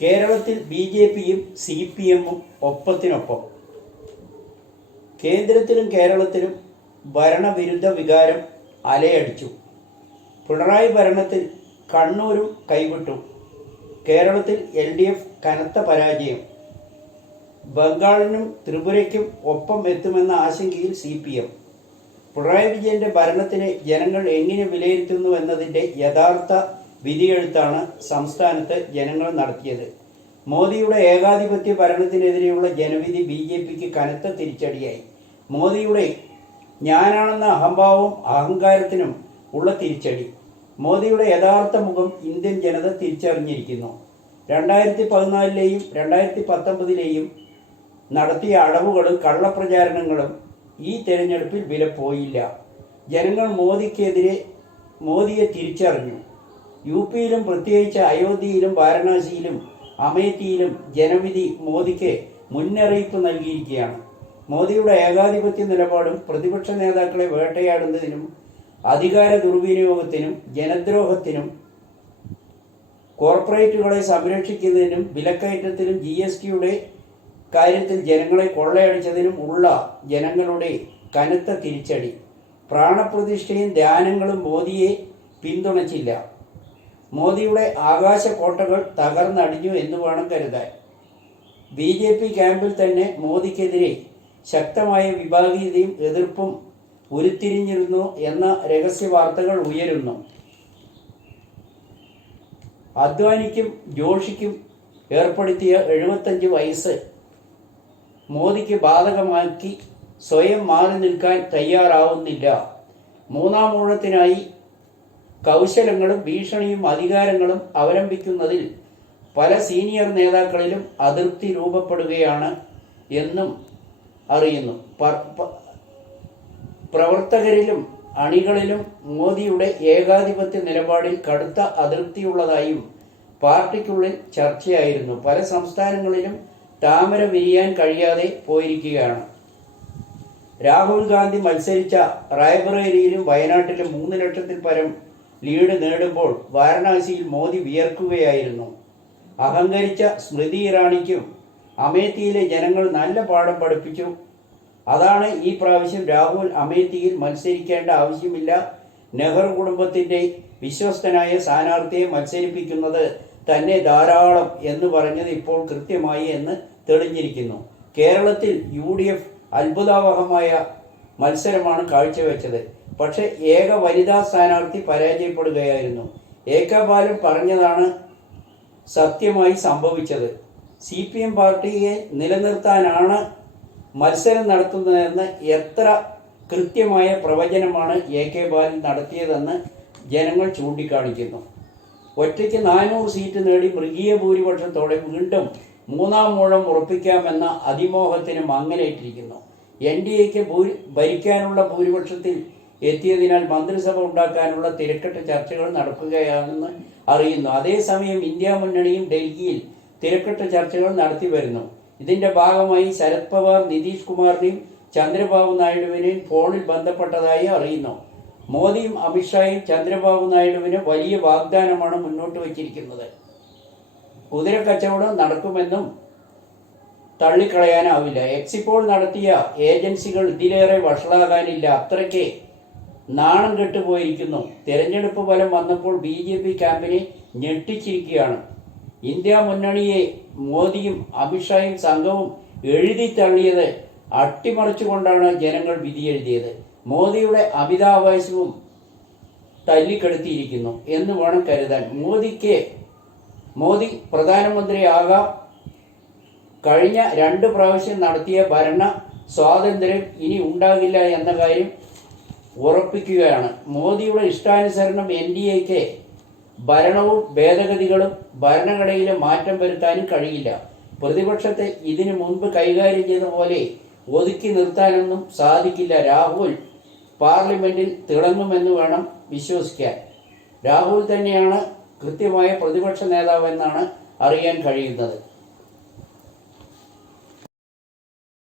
കേരളത്തിൽ ബി.ജെ.പിയും സി.പി.എമ്മും ഒപ്പത്തിനൊപ്പം. കേന്ദ്രത്തിലും കേരളത്തിലും ഭരണവിരുദ്ധ വികാരം അലയടിച്ചു. പിണറായി ഭരണത്തിൽ കണ്ണൂരും കൈവിട്ടു. കേരളത്തിൽ എൽ.ഡി.എഫ് കനത്ത പരാജയം. ബംഗാളിനും ത്രിപുരയ്ക്കും ഒപ്പം എത്തുമെന്ന ആശങ്കയിൽ സി.പി.എം. പിണറായി വിജയന്റെ ഭരണത്തിനെ ജനങ്ങൾ എങ്ങനെ വിലയിരുത്തുന്നു എന്നതിൻ്റെ യഥാർത്ഥ വിധിയെഴുത്താണ് സംസ്ഥാനത്ത് ജനങ്ങൾ നടത്തിയത്. മോദിയുടെ ഏകാധിപത്യ ഭരണത്തിനെതിരെയുള്ള ജനവിധി ബി.ജെ.പിക്ക് കനത്ത തിരിച്ചടിയായി. മോദിയുടെ ഞാനാണെന്ന അഹംഭാവവും അഹങ്കാരത്തിനും ഉള്ള തിരിച്ചടി. മോദിയുടെ യഥാർത്ഥ മുഖം ഇന്ത്യൻ ജനത തിരിച്ചറിഞ്ഞിരിക്കുന്നു. 2014-ലെയും 2019-ലെയും നടത്തിയ അടവുകളും കള്ളപ്രചാരണങ്ങളും ഈ തെരഞ്ഞെടുപ്പിൽ വിലപ്പോയില്ല. ജനങ്ങൾ മോദിയെ തിരിച്ചറിഞ്ഞു. യു.പിയിലും പ്രത്യേകിച്ച് അയോധ്യയിലും വാരണാസിയിലും അമേഠിയിലും ജനവിധി മോദിക്ക് മുന്നറിയിപ്പ് നൽകിയിരിക്കുകയാണ്. മോദിയുടെ ഏകാധിപത്യ നിലപാടും പ്രതിപക്ഷ നേതാക്കളെ വേട്ടയാടുന്നതിനും അധികാര ദുർവിനിയോഗത്തിനും ജനദ്രോഹത്തിനും കോർപ്പറേറ്റുകളെ സംരക്ഷിക്കുന്നതിനും വിലക്കയറ്റത്തിനും ജി.എസ്.ടിയുടെ കാര്യത്തിൽ ജനങ്ങളെ കൊള്ളയടിച്ചതിനും ഉള്ള ജനങ്ങളുടെ കനത്ത തിരിച്ചടി. പ്രാണപ്രതിഷ്ഠയും ധ്യാനങ്ങളും മോദിയെ പിന്തുണച്ചില്ല. മോദിയുടെ ആകാശ കോട്ടകൾ തകർന്നടിഞ്ഞു എന്ന് വേണം കരുതാൻ. ബി.ജെ.പി ക്യാമ്പിൽ തന്നെ മോദിക്കെതിരെ ശക്തമായ വിഭാഗീയതയും എതിർപ്പും ഉരുത്തിരിഞ്ഞിരുന്നു എന്ന രഹസ്യ വാർത്തകൾ ഉയരുന്നു. അദ്വാനിക്കും ജോഷിക്കും ഏർപ്പെടുത്തിയ 75 വയസ്സ് മോദിക്ക് ബാധകമാക്കി സ്വയം മാറി നിൽക്കാൻ തയ്യാറാവുന്നില്ല. മൂന്നാം ഊഴത്തിനായി കൗശലങ്ങളും ഭീഷണിയും അധികാരങ്ങളും അവലംബിക്കുന്നതിൽ പല സീനിയർ നേതാക്കളിലും അതൃപ്തി രൂപപ്പെടുകയാണ് എന്നും അറിയുന്നു. പ്രവർത്തകരിലും അണികളിലും മോദിയുടെ ഏകാധിപത്യ നിലപാടിൽ കടുത്ത അതൃപ്തിയുള്ളതായും പാർട്ടിക്കുള്ളിൽ ചർച്ചയായിരുന്നു. പല സംസ്ഥാനങ്ങളിലും താമര വിരിയാൻ കഴിയാതെ പോയിരിക്കുകയാണ്. രാഹുൽ ഗാന്ധി മത്സരിച്ച റായ്ബറേലിയിലും വയനാട്ടിലും 3 ലക്ഷത്തിൽ പരം ലീഡ് നേടുമ്പോൾ വാരണാസിയിൽ മോദി വിയർക്കുകയായിരുന്നു. അഹങ്കരിച്ച സ്മൃതി ഇറാനിക്കും അമേഠിയിലെ ജനങ്ങൾ നല്ല പാഠം പഠിപ്പിച്ചു. അതാണ് ഈ പ്രാവശ്യം രാഹുൽ അമേഠിയിൽ മത്സരിക്കേണ്ട ആവശ്യമില്ല, നെഹ്റു കുടുംബത്തിൻ്റെ വിശ്വസ്തനായ സ്ഥാനാർത്ഥിയെ മത്സരിപ്പിക്കുന്നത് തന്നെ ധാരാളം എന്ന് പറഞ്ഞത് ഇപ്പോൾ കൃത്യമായി എന്ന് തെളിഞ്ഞിരിക്കുന്നു. കേരളത്തിൽ UDF അത്ഭുതാവഹമായ മത്സരമാണ് കാഴ്ചവെച്ചത്. പക്ഷേ ഏക വനിതാ സ്ഥാനാർത്ഥി പരാജയപ്പെടുകയായിരുന്നു. AK ബാലൻ പറഞ്ഞതാണ് സത്യമായി സംഭവിച്ചത്. CPM പാർട്ടിയെ നിലനിർത്താനാണ് മത്സരം നടത്തുന്നതെന്ന് എത്ര കൃത്യമായ പ്രവചനമാണ് AK ബാലൻ നടത്തിയതെന്ന് ജനങ്ങൾ ചൂണ്ടിക്കാണിക്കുന്നു. ഒറ്റയ്ക്ക് 400 സീറ്റ് നേടി മൃഗീയ ഭൂരിപക്ഷത്തോടെ വീണ്ടും മൂന്നാം ഊഴം ഉറപ്പിക്കാമെന്ന അതിമോഹത്തിന് മങ്ങലേറ്റിരിക്കുന്നു. NDAക്ക് ഭരിക്കാനുള്ള ഭൂരിപക്ഷത്തിൽ എത്തിയതിനാൽ മന്ത്രിസഭ ഉണ്ടാക്കാനുള്ള തിരക്കിട്ട ചർച്ചകൾ നടക്കുകയാണെന്ന് അറിയുന്നു. അതേസമയം ഇന്ത്യ മുന്നണിയും ഡൽഹിയിൽ തിരക്കിട്ട ചർച്ചകൾ നടത്തി വരുന്നു. ഇതിന്റെ ഭാഗമായി ശരത് പവാർ നിതീഷ് കുമാറിനെയും ചന്ദ്രബാബു നായിഡുവിനെയും ഫോണിൽ ബന്ധപ്പെട്ടതായി അറിയുന്നു. മോദിയും അമിത്ഷായും ചന്ദ്രബാബു നായിഡുവിന് വലിയ വാഗ്ദാനമാണ് മുന്നോട്ട് വച്ചിരിക്കുന്നത്. കുതിരക്കച്ചവടം നടക്കുമെന്നും തള്ളിക്കളയാനാവില്ല. എക്സിപ്പോൾ നടത്തിയ ഏജൻസികൾ ഇതിലേറെ വഷളാകാനില്ല. അത്രയ്ക്ക് നാണം കെട്ടുപോയിരിക്കുന്നു. തെരഞ്ഞെടുപ്പ് ഫലം വന്നപ്പോൾ BJP ക്യാമ്പിനെ ഞെട്ടിച്ചിരിക്കുകയാണ്. ഇന്ത്യ മുന്നണിയെ മോദിയും അമിത്ഷായും സംഘവും എഴുതി തള്ളിയത് അട്ടിമറിച്ചുകൊണ്ടാണ് ജനങ്ങൾ വിധിയെഴുതിയത്. മോദിയുടെ അമിതാവേശവും തല്ലിക്കെടുത്തിയിരിക്കുന്നു എന്ന് വേണം കരുതാൻ. മോദി പ്രധാനമന്ത്രിയാകാം. കഴിഞ്ഞ 2 പ്രാവശ്യം നടത്തിയ ഭരണ സ്വാതന്ത്ര്യം ഇനി ഉണ്ടാകില്ല എന്ന കാര്യം ഉറപ്പിക്കുകയാണ്. മോദിയുടെ ഇഷ്ടാനുസരണം NDAക്ക് ഭരണവും ഭേദഗതികളും ഭരണഘടനയിലെ മാറ്റം വരുത്താനും കഴിയില്ല. പ്രതിപക്ഷത്തെ ഇതിനു മുൻപ് കൈകാര്യം ചെയ്ത പോലെ ഒതുക്കി നിർത്താനൊന്നും സാധിക്കില്ല. രാഹുൽ പാർലമെന്റിൽ തിളങ്ങുമെന്ന് വേണം വിശ്വസിക്കാൻ. രാഹുൽ തന്നെയാണ് കൃത്യമായ പ്രതിപക്ഷ നേതാവെന്നാണ് അറിയാൻ കഴിയുന്നത്.